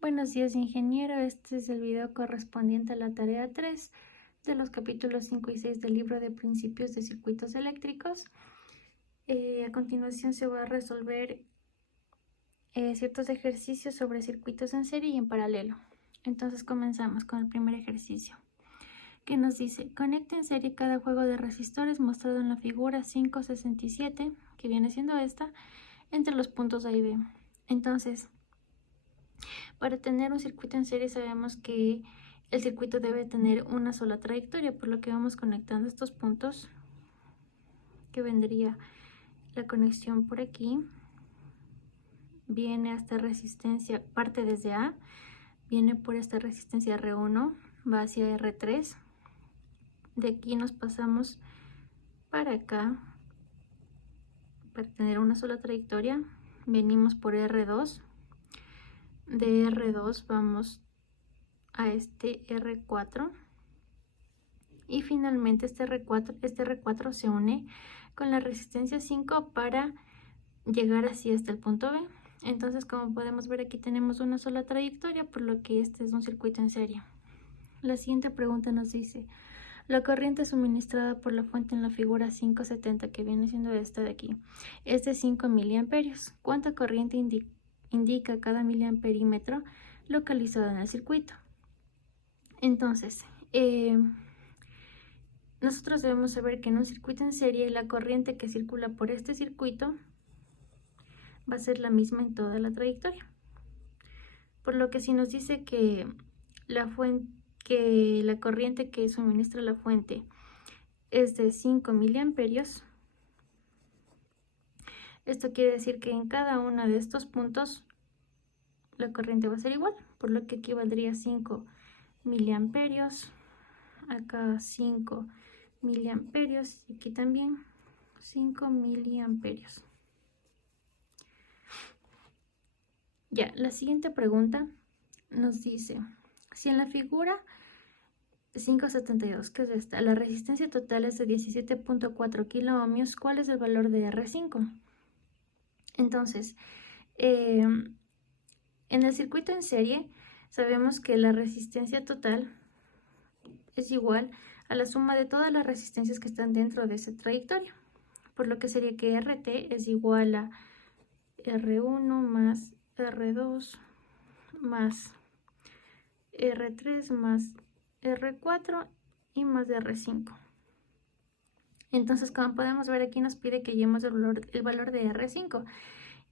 Buenos días, ingeniero. Este es el video correspondiente a la tarea 3 de los capítulos 5 y 6 del libro de principios de circuitos eléctricos. A continuación se va a resolver ciertos ejercicios sobre circuitos en serie y en paralelo. Entonces comenzamos con el primer ejercicio, que nos dice: conecta en serie cada juego de resistores mostrado en la figura 5.67, que viene siendo esta, entre los puntos A y B. Entonces, para tener un circuito en serie sabemos que el circuito debe tener una sola trayectoria, por lo que vamos conectando estos puntos, que vendría la conexión por aquí, viene hasta resistencia, parte desde A, viene por esta resistencia R1, va hacia R3, de aquí nos pasamos para acá para tener una sola trayectoria, venimos por R2, de R2 vamos a este R4 y finalmente este R4 se une con la resistencia 5 para llegar así hasta el punto B. Entonces, como podemos ver, aquí tenemos una sola trayectoria, por lo que este es un circuito en serie. La siguiente pregunta nos dice: la corriente suministrada por la fuente en la figura 5.70, que viene siendo esta de aquí, es de 5 miliamperios. ¿Cuánta corriente indica cada miliamperímetro localizado en el circuito? Entonces, nosotros debemos saber que en un circuito en serie la corriente que circula por este circuito va a ser la misma en toda la trayectoria. Por lo que si nos dice que la corriente que suministra la fuente es de 5 miliamperios, esto quiere decir que en cada uno de estos puntos la corriente va a ser igual, por lo que aquí valdría 5 miliamperios, acá 5 miliamperios y aquí también 5 miliamperios. Ya, la siguiente pregunta nos dice: si en la figura 5.72, que es esta, la resistencia total es de 17.4 kilo ohmios, ¿cuál es el valor de R5? Entonces, en el circuito en serie sabemos que la resistencia total es igual a la suma de todas las resistencias que están dentro de esa trayectoria, por lo que sería que RT es igual a R1 más R2 más R3 más R4 y más R5. Entonces, como podemos ver, aquí nos pide que llevemos el valor de R5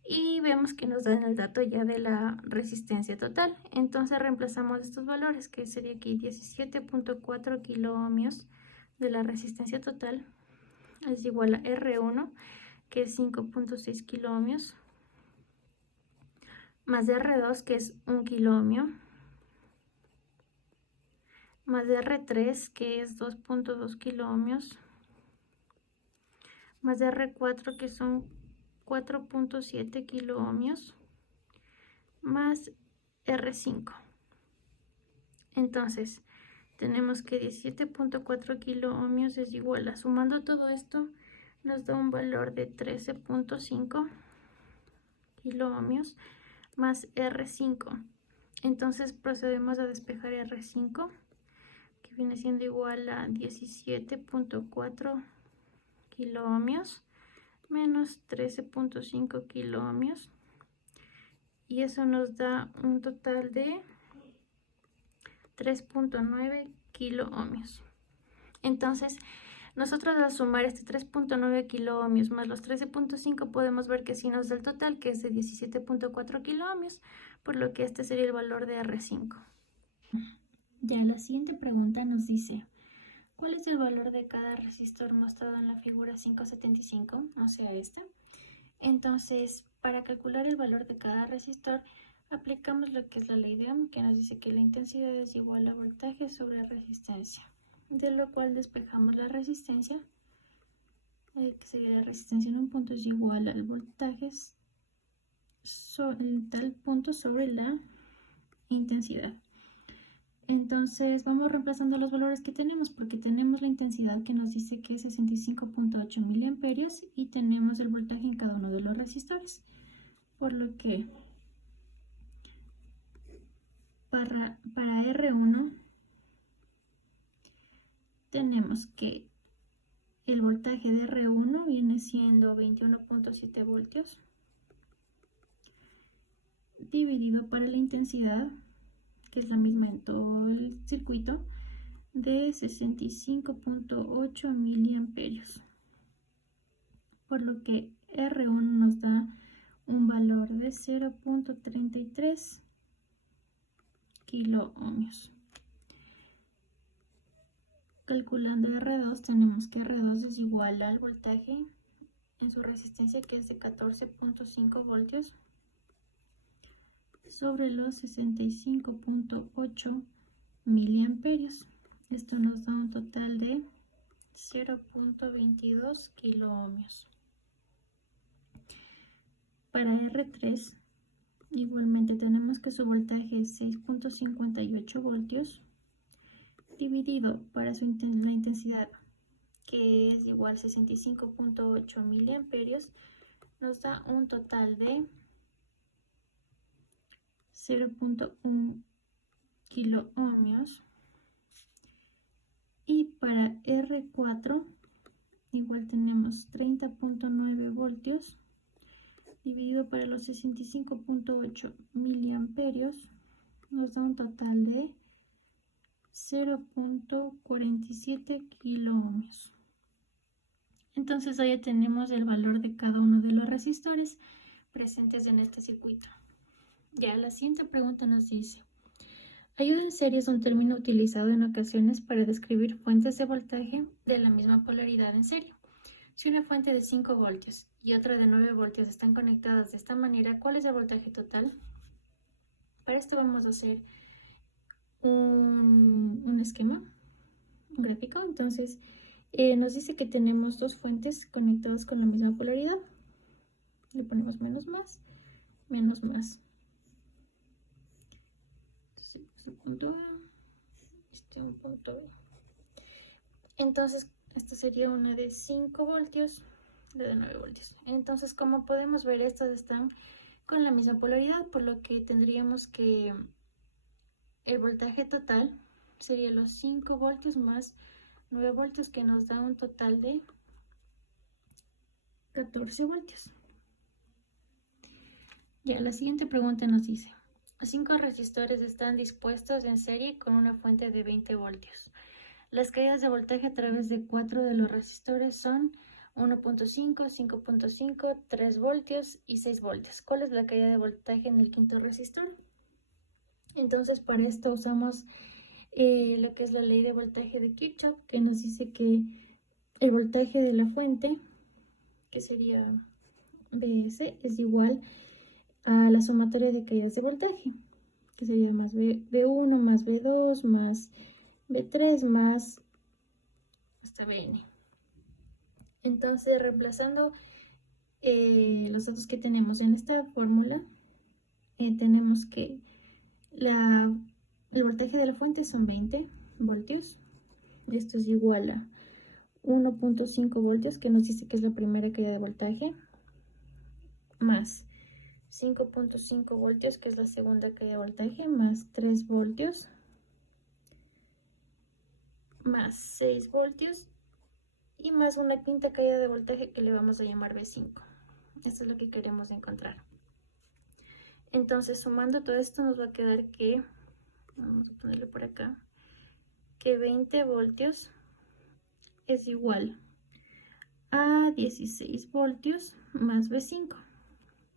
y vemos que nos dan el dato ya de la resistencia total. Entonces reemplazamos estos valores, que sería aquí 17.4 kilo ohmios de la resistencia total es igual a R1, que es 5.6 kilo ohmios, más de R2, que es 1 kilo ohmio, más de R3, que es 2.2 kilo ohmios, más de R4, que son 4.7 kilo ohmios, más R5. Entonces, tenemos que 17.4 kilo ohmios es igual a, sumando todo esto, nos da un valor de 13.5 kilo ohmios más R5. Entonces procedemos a despejar R5, que viene siendo igual a 17.4 kilo ohmios menos 13.5 kilo ohmios, y eso nos da un total de 3.9 kilo ohmios. Entonces, nosotros al sumar este 3.9 kilo ohmios más los 13.5 podemos ver que sí nos da el total, que es de 17.4 kilo ohmios, por lo que este sería el valor de R5. Ya, la siguiente pregunta nos dice: ¿cuál es el valor de cada resistor mostrado en la figura 5.75? O sea, esta. Entonces, para calcular el valor de cada resistor, aplicamos lo que es la ley de Ohm, que nos dice que la intensidad es igual a voltaje sobre resistencia, de lo cual despejamos la resistencia, que sería la resistencia en un punto es igual al voltaje en tal punto sobre la intensidad. Entonces vamos reemplazando los valores que tenemos, porque tenemos la intensidad que nos dice que es 65.8 miliamperios y tenemos el voltaje en cada uno de los resistores, por lo que para R1 tenemos que el voltaje de R1 viene siendo 21.7 voltios dividido para la intensidad, que es la misma en todo el circuito, de 65.8 miliamperios, por lo que R1 nos da un valor de 0.33 kiloohmios. Calculando R2 tenemos que R2 es igual al voltaje en su resistencia, que es de 14.5 voltios sobre los 65.8 miliamperios. Esto nos da un total de 0.22 kiloohmios. Para R3 igualmente tenemos que su voltaje es 6.58 voltios dividido para la intensidad, que es igual a 65.8 miliamperios, nos da un total de 0.1 kiloohmios. Y para R4 igual tenemos 30.9 voltios dividido para los 65.8 miliamperios, nos da un total de 0.47 kiloohmios. Entonces ahí ya tenemos el valor de cada uno de los resistores presentes en este circuito. Ya la siguiente pregunta nos dice: ayuda en serie es un término utilizado en ocasiones para describir fuentes de voltaje de la misma polaridad en serie. Si una fuente de 5 voltios y otra de 9 voltios están conectadas de esta manera, ¿cuál es el voltaje total? Para esto vamos a hacer un esquema, un gráfico. Entonces nos dice que tenemos dos fuentes conectadas con la misma polaridad. Le ponemos menos más, menos más. Un punto A, un punto B. Entonces esta sería una de 5 voltios, la de 9 voltios. Entonces, como podemos ver, estas están con la misma polaridad, por lo que tendríamos que el voltaje total sería los 5 voltios más 9 voltios, que nos da un total de 14 voltios. Ya la siguiente pregunta nos dice: 5 resistores están dispuestos en serie con una fuente de 20 voltios. Las caídas de voltaje a través de 4 de los resistores son 1.5, 5.5, 3 voltios y 6 voltios. ¿Cuál es la caída de voltaje en el quinto resistor? Entonces, para esto usamos lo que es la ley de voltaje de Kirchhoff, que nos dice que el voltaje de la fuente, que sería Vs, es igual a la sumatoria de caídas de voltaje, que sería más V1 más V2 más V3 más hasta Vn. Entonces, reemplazando los datos que tenemos en esta fórmula, tenemos que el voltaje de la fuente son 20 voltios. Esto es igual a 1.5 voltios, que nos dice que es la primera caída de voltaje, más 5.5 voltios, que es la segunda caída de voltaje, más 3 voltios, más 6 voltios y más una quinta caída de voltaje que le vamos a llamar V5. Esto es lo que queremos encontrar. Entonces, sumando todo esto, nos va a quedar que, vamos a ponerle por acá, que 20 voltios es igual a 16 voltios más V5.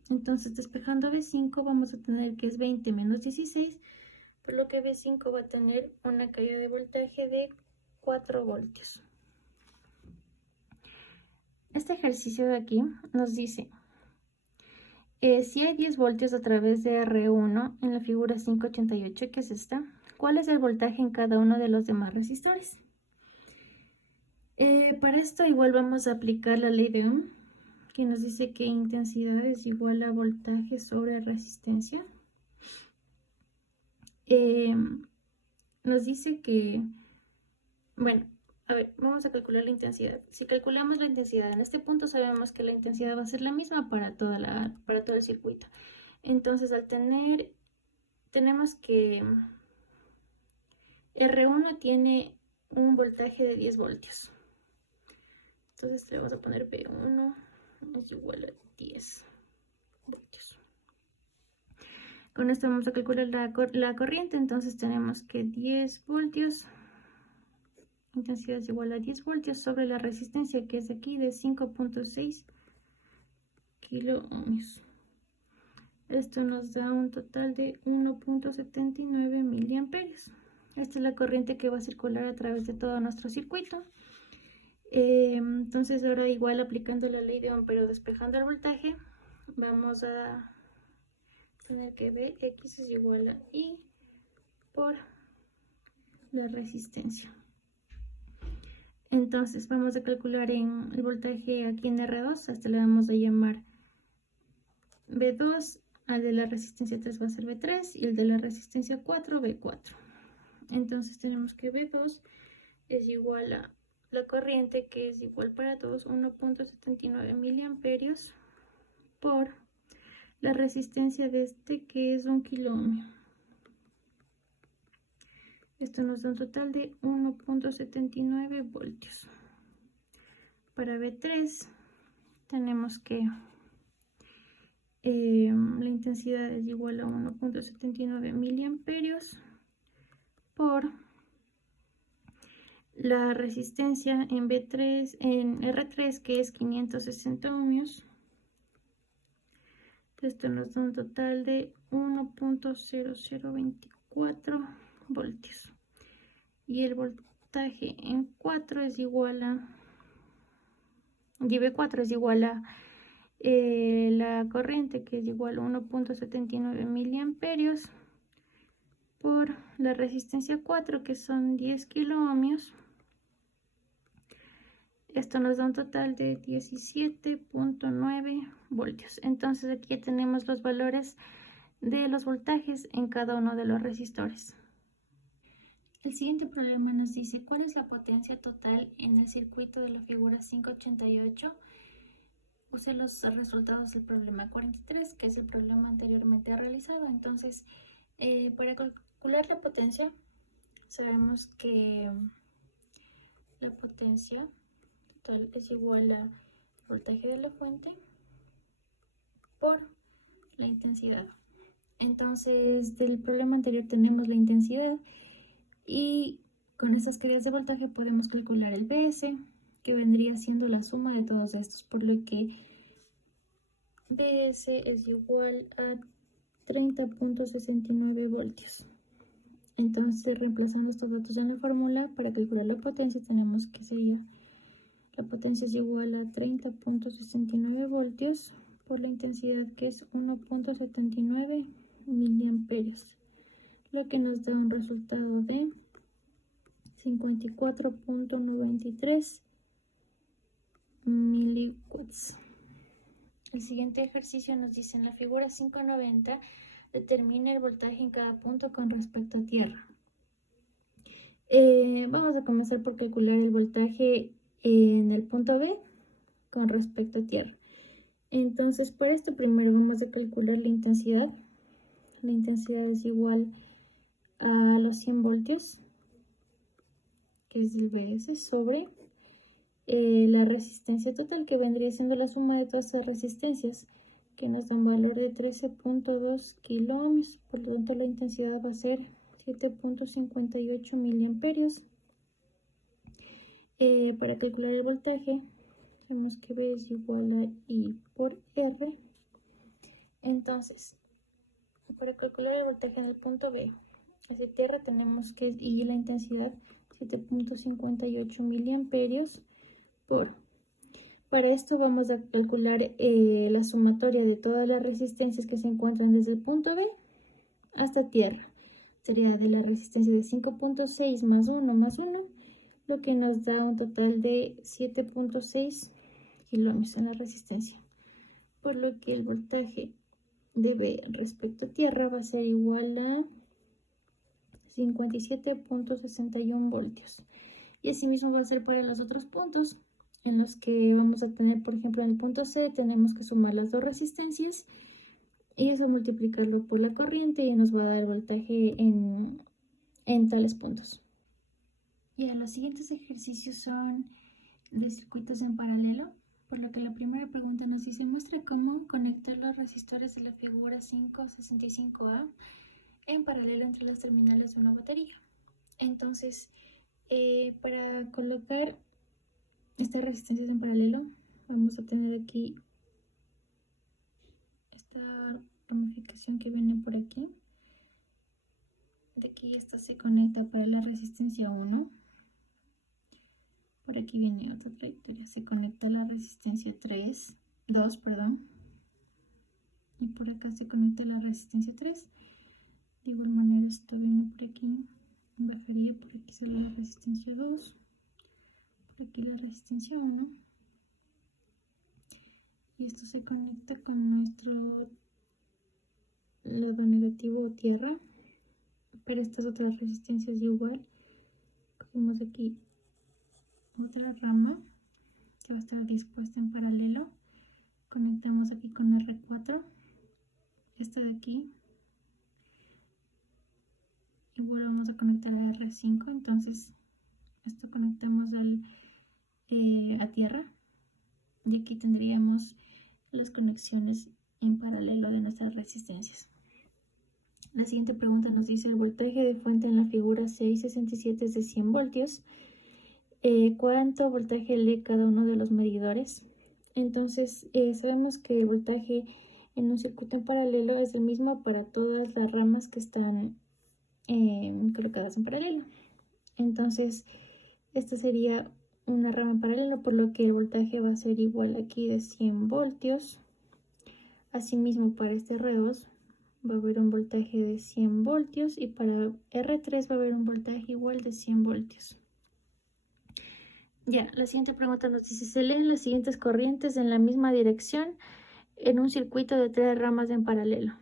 Entonces, despejando V5, vamos a tener que es 20 menos 16, por lo que V5 va a tener una caída de voltaje de 4 voltios. Este ejercicio de aquí nos dice: si hay 10 voltios a través de R1 en la figura 588, que es esta, ¿cuál es el voltaje en cada uno de los demás resistores? Para esto igual vamos a aplicar la ley de Ohm, que nos dice que intensidad es igual a voltaje sobre resistencia. Nos dice que, bueno, a ver, vamos a calcular la intensidad. Si calculamos la intensidad en este punto, sabemos que la intensidad va a ser la misma para todo el circuito. Entonces, al tener tenemos que R1 tiene un voltaje de 10 voltios. Entonces le vamos a poner B1 es igual a 10 voltios. Con esto vamos a calcular la corriente. Entonces tenemos que 10 voltios, intensidad es igual a 10 voltios sobre la resistencia, que es aquí de 5.6 kilo ohmios. Esto nos da un total de 1.79 miliamperios. Esta es la corriente que va a circular a través de todo nuestro circuito. Entonces ahora, igual aplicando la ley de Ohm pero despejando el voltaje, vamos a tener que Vx es igual a I por la resistencia. Entonces vamos a calcular en el voltaje aquí en R2, a este le vamos a llamar B2, al de la resistencia 3 va a ser B3 y el de la resistencia 4 B4. Entonces tenemos que B2 es igual a la corriente, que es igual para todos, 1.79 miliamperios por la resistencia de este, que es 1 kilo ohmio. Esto nos da un total de 1.79 voltios. Para B3 tenemos que la intensidad es igual a 1.79 miliamperios por la resistencia en B3, en R3, que es 560 ohmios. Esto nos da un total de 1.0024 voltios. Y el voltaje en 4 es igual a, y B4 es igual a la corriente, que es igual a 1.79 miliamperios por la resistencia 4, que son 10 kilo ohmios. Esto nos da un total de 17.9 voltios. Entonces aquí ya tenemos los valores de los voltajes en cada uno de los resistores. El siguiente problema nos dice cuál es la potencia total en el circuito de la figura 588. Use los resultados del problema 43, que es el problema anteriormente realizado. Entonces, para calcular la potencia, sabemos que la potencia total es igual al voltaje de la fuente por la intensidad. Entonces, del problema anterior tenemos la intensidad y con estas queridas de voltaje podemos calcular el PS, que vendría siendo la suma de todos estos, por lo que PS es igual a 30.69 voltios. Entonces, reemplazando estos datos en la fórmula para calcular la potencia, tenemos que sería la potencia es igual a 30.69 voltios por la intensidad, que es 1.79 miliamperios, lo que nos da un resultado de 54.93 miliwatts. El siguiente ejercicio nos dice: en la figura 590 determina el voltaje en cada punto con respecto a tierra. Vamos a comenzar por calcular el voltaje en el punto B con respecto a tierra. Entonces, para esto primero vamos a calcular la intensidad. La intensidad es igual a los 100 voltios, que es el Vs, sobre la resistencia total, que vendría siendo la suma de todas esas resistencias, que nos da un valor de 13.2 kilo ohmios. Por lo tanto, la intensidad va a ser 7.58 miliamperios. Para calcular el voltaje, tenemos que V es igual a I por R. Entonces, para calcular el voltaje en el punto B hacia tierra, tenemos que I, la intensidad, 7.58 miliamperios por. Para esto vamos a calcular la sumatoria de todas las resistencias que se encuentran desde el punto B hasta tierra. Sería de la resistencia de 5.6 más 1 más 1, lo que nos da un total de 7.6 kilómetros en la resistencia. Por lo que el voltaje de B respecto a tierra va a ser igual a 57.61 voltios. Y asimismo va a ser para los otros puntos, en los que vamos a tener, por ejemplo, en el punto C tenemos que sumar las dos resistencias y eso multiplicarlo por la corriente y nos va a dar el voltaje en tales puntos. Ya, los siguientes ejercicios son de circuitos en paralelo, por lo que la primera pregunta nos dice: muestra cómo conectar los resistores de la figura 565A en paralelo entre las terminales de una batería. Entonces, para colocar estas resistencias en paralelo, vamos a tener aquí esta ramificación que viene por aquí. De aquí esta se conecta para la resistencia 1. Por aquí viene otra trayectoria, se conecta a la resistencia 2, y por acá se conecta a la resistencia 3. De igual manera esto viene por aquí, bajaría, por aquí sale la resistencia 2, por aquí la resistencia 1, y esto se conecta con nuestro lado negativo o tierra. Pero estas otras resistencias igual, cogemos aquí otra rama que va a estar dispuesta en paralelo, conectamos aquí con R4, esta de aquí, y volvemos a conectar a R5. Entonces esto conectamos a tierra, y aquí tendríamos las conexiones en paralelo de nuestras resistencias. La siguiente pregunta nos dice: el voltaje de fuente en la figura 667 es de 100 voltios. ¿Cuánto voltaje lee cada uno de los medidores? Entonces, sabemos que el voltaje en un circuito en paralelo es el mismo para todas las ramas que están colocadas en paralelo. Entonces, esta sería una rama en paralelo, por lo que el voltaje va a ser igual aquí de 100 voltios. Asimismo, para este R2 va a haber un voltaje de 100 voltios y para R3 va a haber un voltaje igual de 100 voltios. Ya, la siguiente pregunta nos dice: se leen las siguientes corrientes en la misma dirección en un circuito de 3 ramas en paralelo: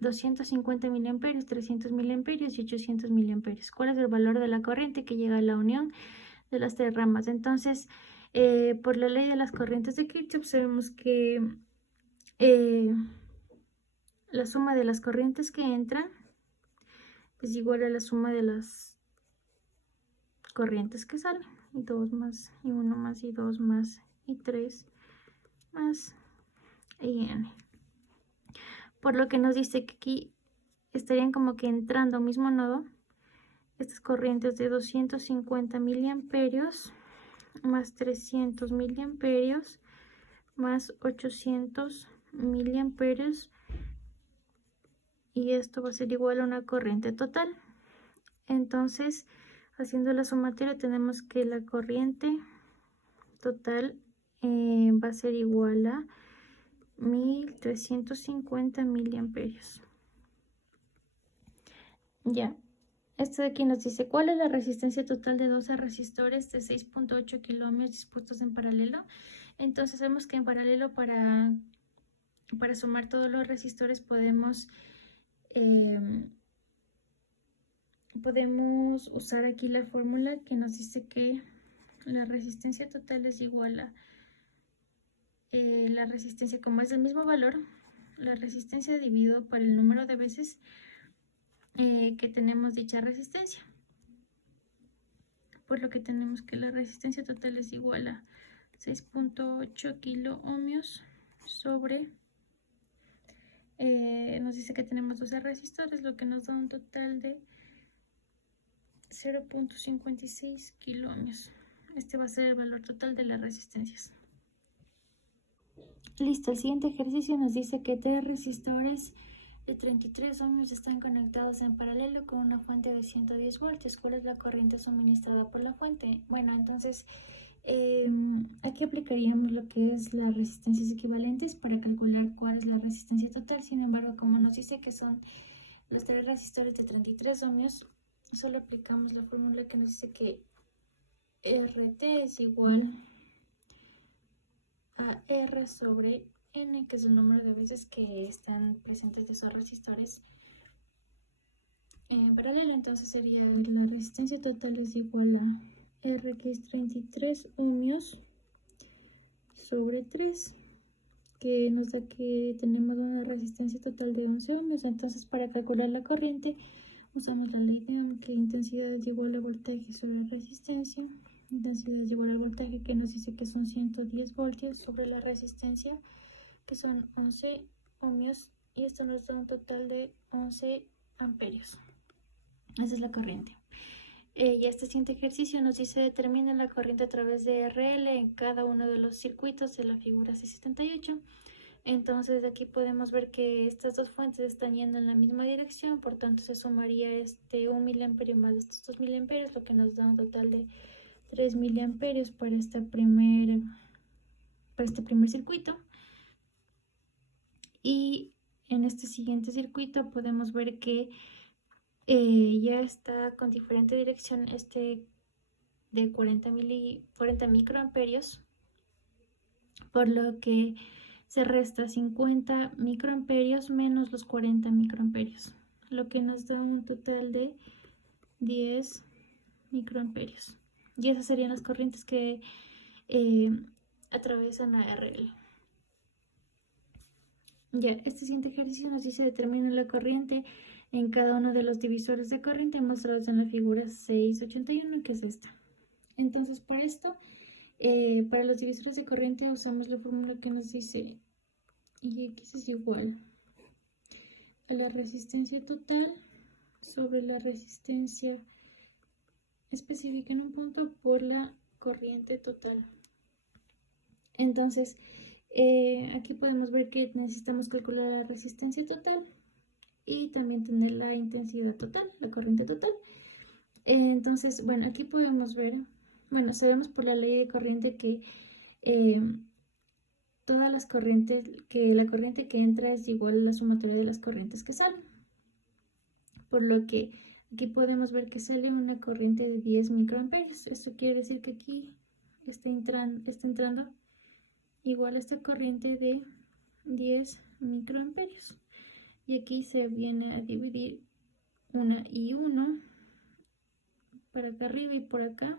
250 mA, 300 mA y 800 mA. ¿Cuál es el valor de la corriente que llega a la unión de las 3 ramas? Entonces, por la ley de las corrientes de Kirchhoff, sabemos que la suma de las corrientes que entran es igual a la suma de las corrientes que salen. Y 2 más, y 1 más, y 2 más, y 3 más, y n. Por lo que nos dice que aquí estarían como que entrando al mismo nodo estas corrientes de 250 miliamperios más 300 miliamperios más 800 miliamperios, y esto va a ser igual a una corriente total. Entonces, haciendo la sumatoria, tenemos que la corriente total va a ser igual a 1350 miliamperios. Ya, esto de aquí nos dice: ¿cuál es la resistencia total de 12 resistores de 6.8 kilómetros dispuestos en paralelo? Entonces sabemos que en paralelo, para sumar todos los resistores, podemos usar aquí la fórmula que nos dice que la resistencia total es igual a la resistencia, como es el mismo valor, la resistencia dividido por el número de veces que tenemos dicha resistencia. Por lo que tenemos que la resistencia total es igual a 6.8 kilo ohmios sobre, nos dice que tenemos 12 resistores, lo que nos da un total de 0.56 kilo ohmios. Este va a ser el valor total de las resistencias. Listo, el siguiente ejercicio nos dice que 3 resistores de 33 ohmios están conectados en paralelo con una fuente de 110 voltios. ¿Cuál es la corriente suministrada por la fuente? Bueno, entonces aquí aplicaríamos lo que es las resistencias equivalentes para calcular cuál es la resistencia total. Sin embargo, como nos dice que son los 3 resistores de 33 ohmios, solo aplicamos la fórmula que nos dice que RT es igual a R sobre N, que es el número de veces que están presentes de esos resistores en paralelo. Entonces sería la resistencia total es igual a R, que es 33 ohmios, sobre 3. que nos da que tenemos una resistencia total de 11 ohmios. Entonces, para calcular la corriente, usamos la ley de Ohm, que intensidad es igual a voltaje sobre resistencia. Intensidad es igual al voltaje, que nos dice que son 110 voltios, sobre la resistencia, que son 11 ohmios, y esto nos da un total de 11 amperios. Esa es la corriente. Y este siguiente ejercicio nos dice: determina la corriente a través de RL en cada uno de los circuitos de la figura C78. Entonces de aquí podemos ver que estas dos fuentes están yendo en la misma dirección, por tanto se sumaría 1 miliamperio más estos 2 miliamperios, lo que nos da un total de 3 miliamperios para este primer circuito. Y en este siguiente circuito podemos ver que ya está con diferente dirección de 40 microamperios, por lo que se resta 50 microamperios menos los 40 microamperios, lo que nos da un total de 10 microamperios. Y esas serían las corrientes que atraviesan a RL. Ya, este siguiente ejercicio nos dice: determina la corriente en cada uno de los divisores de corriente mostrados en la figura 681, que es esta. Entonces, por esto, para los divisores de corriente usamos la fórmula que nos dice Ix es igual a la resistencia total sobre la resistencia específica en un punto por la corriente total. Entonces, aquí podemos ver que necesitamos calcular la resistencia total y también tener la intensidad total, la corriente total. Entonces, bueno, aquí podemos ver, bueno, sabemos por la ley de corriente que todas las corrientes, que la corriente que entra es igual a la sumatoria de las corrientes que salen. Por lo que aquí podemos ver que sale una corriente de 10 microamperios. Esto quiere decir que aquí está entrando igual a esta corriente de 10 microamperios. Y aquí se viene a dividir una y 1 para acá arriba y por acá.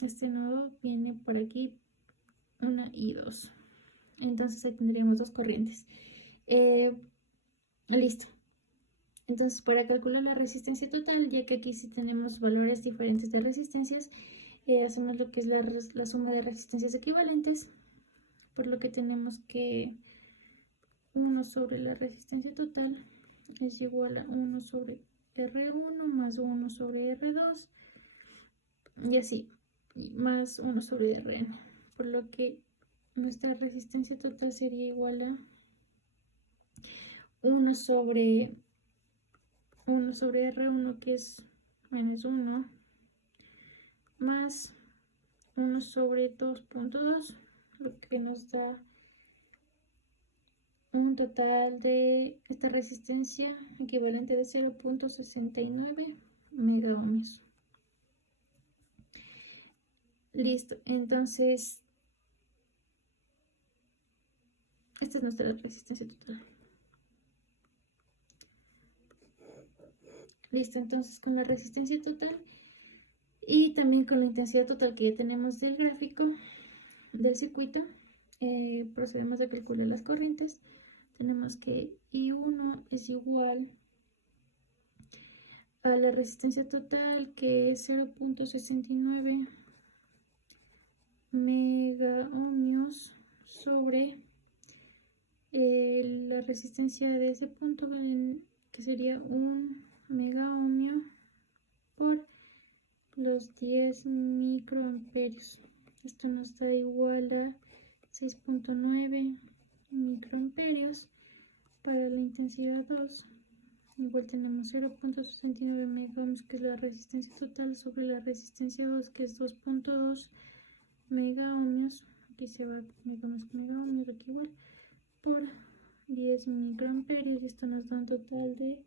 Este nodo viene por aquí 1 y 2. Entonces ahí tendríamos dos corrientes. Listo. Entonces, para calcular la resistencia total, ya que aquí sí tenemos valores diferentes de resistencias, hacemos lo que es la suma de resistencias equivalentes, por lo que tenemos que 1 sobre la resistencia total es igual a 1 sobre R1 más 1 sobre R2 y así, más 1 sobre Rn, por lo que nuestra resistencia total sería igual a 1 sobre R1, que es menos 1, más 1 sobre 2.2, lo que nos da un total de esta resistencia equivalente de 0.69 megaohmios. Listo, entonces esta es nuestra resistencia total. Listo, entonces con la resistencia total y también con la intensidad total que ya tenemos del gráfico del circuito, procedemos a calcular las corrientes. Tenemos que I1 es igual a la resistencia total, que es 0.69 megaohmios sobre la resistencia de ese punto, que sería 1 megaohmio por los 10 microamperios. Esto nos da igual a 6.9 microamperios. Para la intensidad 2, igual tenemos 0.69 megaohms, que es la resistencia total, sobre la resistencia 2, que es 2.2 megaohmios. Aquí se va megaohmios, aquí igual, por 10 microamperios, y esto nos da un total de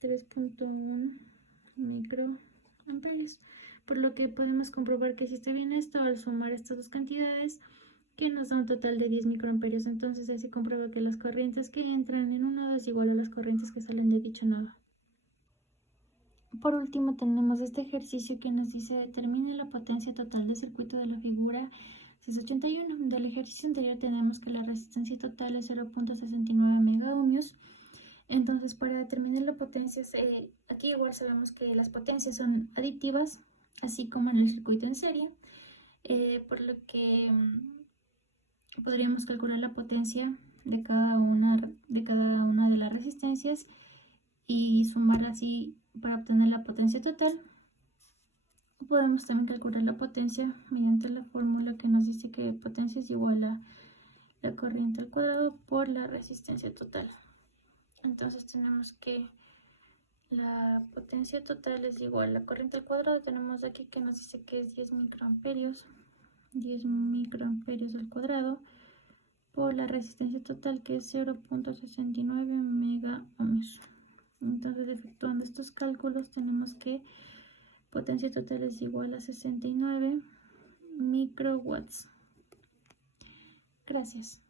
3.1 microamperios, por lo que podemos comprobar que si está bien esto al sumar estas dos cantidades, que nos da un total de 10 microamperios. Entonces así comprueba que las corrientes que entran en un nodo es igual a las corrientes que salen de dicho nodo. Por último tenemos este ejercicio que nos dice: determine la potencia total del circuito de la figura es 81. Del ejercicio anterior tenemos que la resistencia total es 0.69 megaohmios. Entonces, para determinar la potencia, aquí igual sabemos que las potencias son aditivas, así como en el circuito en serie, por lo que podríamos calcular la potencia de cada una de las resistencias y sumar así para obtener la potencia total. Podemos también calcular la potencia mediante la fórmula que nos dice que potencia es igual a la corriente al cuadrado por la resistencia total. Entonces tenemos que la potencia total es igual a la corriente al cuadrado. Tenemos aquí que nos dice que es 10 microamperios. 10 microamperios al cuadrado por la resistencia total, que es 0.69 megaohmios. Entonces, efectuando estos cálculos, tenemos que potencia total es igual a 69 microwatts. Gracias.